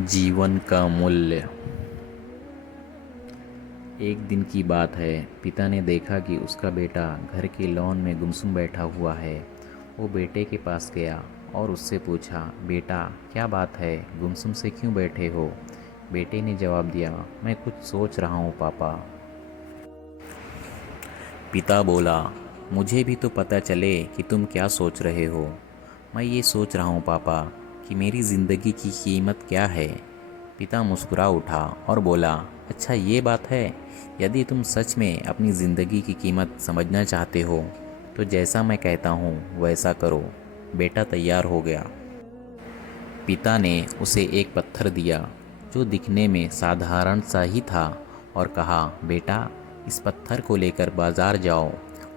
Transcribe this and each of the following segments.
जीवन का मूल्य। एक दिन की बात है। पिता ने देखा कि उसका बेटा घर के लॉन में गुमसुम बैठा हुआ है। वो बेटे के पास गया और उससे पूछा, बेटा क्या बात है, गुमसुम से क्यों बैठे हो? बेटे ने जवाब दिया, मैं कुछ सोच रहा हूँ पापा। पिता बोला, मुझे भी तो पता चले कि तुम क्या सोच रहे हो। मैं ये सोच रहा हूँ पापा कि मेरी ज़िंदगी की कीमत क्या है। पिता मुस्कुरा उठा और बोला, अच्छा ये बात है। यदि तुम सच में अपनी ज़िंदगी की कीमत समझना चाहते हो तो जैसा मैं कहता हूँ वैसा करो। बेटा तैयार हो गया। पिता ने उसे एक पत्थर दिया जो दिखने में साधारण सा ही था और कहा, बेटा इस पत्थर को लेकर बाजार जाओ।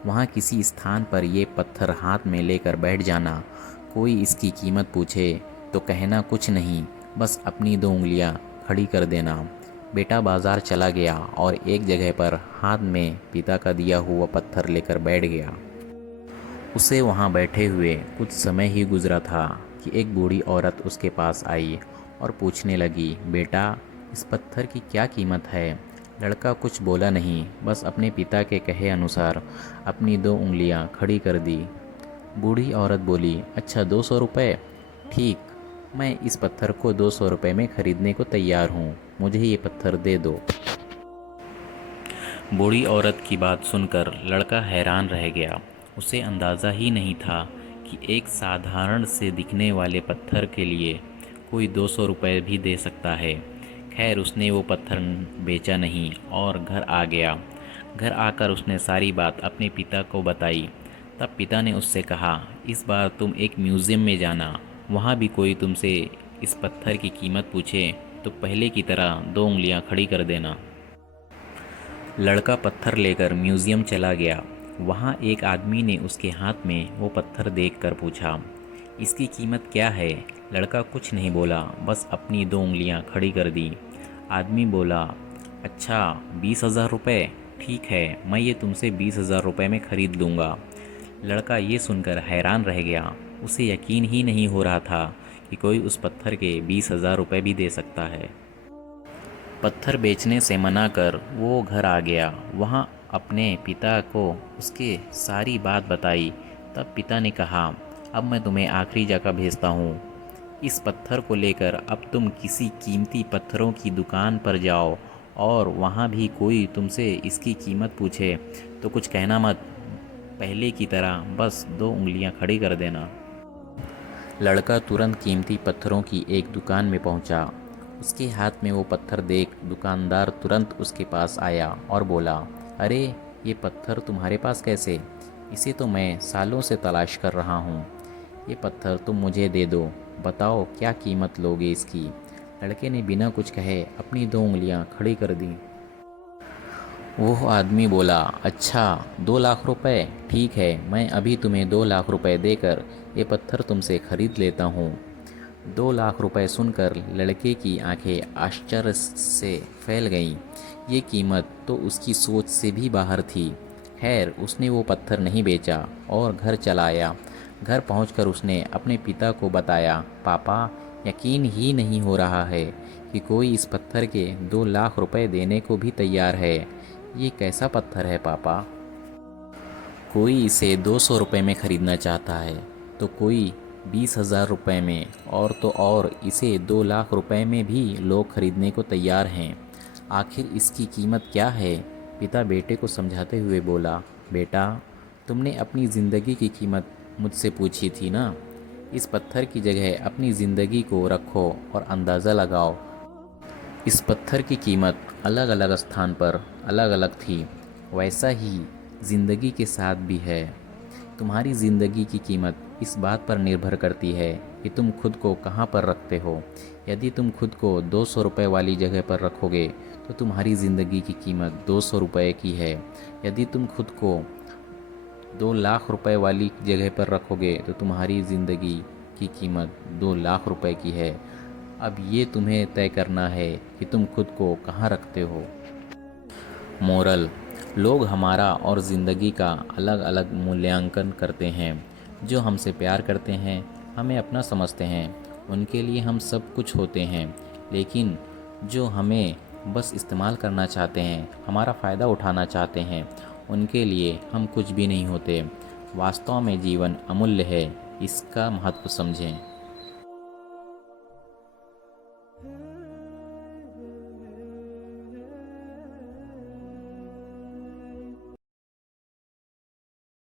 वहाँ किसी स्थान पर ये पत्थर हाथ में लेकर बैठ जाना। कोई इसकी कीमत पूछे तो कहना कुछ नहीं, बस अपनी दो उंगलियाँ खड़ी कर देना। बेटा बाजार चला गया और एक जगह पर हाथ में पिता का दिया हुआ पत्थर लेकर बैठ गया। उसे वहाँ बैठे हुए कुछ समय ही गुजरा था कि एक बूढ़ी औरत उसके पास आई और पूछने लगी, बेटा इस पत्थर की क्या कीमत है? लड़का कुछ बोला नहीं, बस अपने पिता के कहे अनुसार अपनी दो उंगलियां खड़ी कर दी। बूढ़ी औरत बोली, अच्छा 200 रुपये? ठीक, मैं इस पत्थर को 200 रुपये में ख़रीदने को तैयार हूँ, मुझे ये पत्थर दे दो। बूढ़ी औरत की बात सुनकर लड़का हैरान रह गया। उसे अंदाज़ा ही नहीं था कि एक साधारण से दिखने वाले पत्थर के लिए कोई 200 रुपये भी दे सकता है। खैर उसने वो पत्थर बेचा नहीं और घर आ गया। घर आकर उसने सारी बात अपने पिता को बताई। तब पिता ने उससे कहा, इस बार तुम एक म्यूज़ियम में जाना, वहाँ भी कोई तुमसे इस पत्थर की कीमत पूछे तो पहले की तरह दो उंगलियां खड़ी कर देना। लड़का पत्थर लेकर म्यूज़ियम चला गया। वहाँ एक आदमी ने उसके हाथ में वो पत्थर देखकर पूछा, इसकी कीमत क्या है? लड़का कुछ नहीं बोला, बस अपनी दो उंगलियां खड़ी कर दी। आदमी बोला, अच्छा 20,000 रुपये? ठीक है, मैं ये तुमसे 20,000 रुपये में ख़रीद लूँगा। लड़का ये सुनकर हैरान रह गया। उसे यकीन ही नहीं हो रहा था कि कोई उस पत्थर के 20,000 रुपये भी दे सकता है। पत्थर बेचने से मना कर वो घर आ गया। वहाँ अपने पिता को उसके सारी बात बताई। तब पिता ने कहा, अब मैं तुम्हें आखिरी जगह भेजता हूँ। इस पत्थर को लेकर अब तुम किसी कीमती पत्थरों की दुकान पर जाओ और वहाँ भी कोई तुमसे इसकी कीमत पूछे तो कुछ कहना मत, पहले की तरह बस दो उंगलियां खड़ी कर देना। लड़का तुरंत कीमती पत्थरों की एक दुकान में पहुंचा। उसके हाथ में वो पत्थर देख दुकानदार तुरंत उसके पास आया और बोला, अरे ये पत्थर तुम्हारे पास कैसे? इसे तो मैं सालों से तलाश कर रहा हूँ। ये पत्थर तुम मुझे दे दो, बताओ क्या कीमत लोगे इसकी? लड़के ने बिना कुछ कहे अपनी दो उंगलियां खड़ी कर दी। वो आदमी बोला, अच्छा 2 लाख रुपए? ठीक है, मैं अभी तुम्हें 2 लाख रुपए देकर ये पत्थर तुमसे खरीद लेता हूँ। 2 लाख रुपए सुनकर लड़के की आंखें आश्चर्य से फैल गईं। ये कीमत तो उसकी सोच से भी बाहर थी। खैर उसने वो पत्थर नहीं बेचा और घर चला आया। घर पहुंचकर उसने अपने पिता को बताया, पापा यकीन ही नहीं हो रहा है कि कोई इस पत्थर के 2 लाख रुपए देने को भी तैयार है। ये कैसा पत्थर है पापा? कोई इसे 200 रुपये में ख़रीदना चाहता है तो कोई 20,000 रुपये में, और तो और इसे 2 लाख रुपए में भी लोग खरीदने को तैयार हैं। आखिर इसकी कीमत क्या है? पिता बेटे को समझाते हुए बोला, बेटा तुमने अपनी ज़िंदगी की कीमत मुझसे पूछी थी ना। इस पत्थर की जगह अपनी ज़िंदगी को रखो और अंदाज़ा लगाओ। इस पत्थर की कीमत अलग अलग स्थान पर अलग अलग थी। वैसा ही ज़िंदगी के साथ भी है। तुम्हारी ज़िंदगी की कीमत इस बात पर निर्भर करती है कि तुम खुद को कहाँ पर रखते हो। यदि तुम खुद को 200 रुपये वाली जगह पर रखोगे तो तुम्हारी ज़िंदगी की कीमत 200 रुपये की है। यदि तुम खुद को 2 लाख रुपए वाली जगह पर रखोगे तो तुम्हारी ज़िंदगी की कीमत 2 लाख रुपए की है। अब ये तुम्हें तय करना है कि तुम खुद को कहाँ रखते हो। मोरल: लोग हमारा और ज़िंदगी का अलग अलग मूल्यांकन करते हैं। जो हमसे प्यार करते हैं, हमें अपना समझते हैं, उनके लिए हम सब कुछ होते हैं। लेकिन जो हमें बस इस्तेमाल करना चाहते हैं, हमारा फ़ायदा उठाना चाहते हैं, उनके लिए हम कुछ भी नहीं होते। वास्तव में जीवन अमूल्य है, इसका महत्व समझें।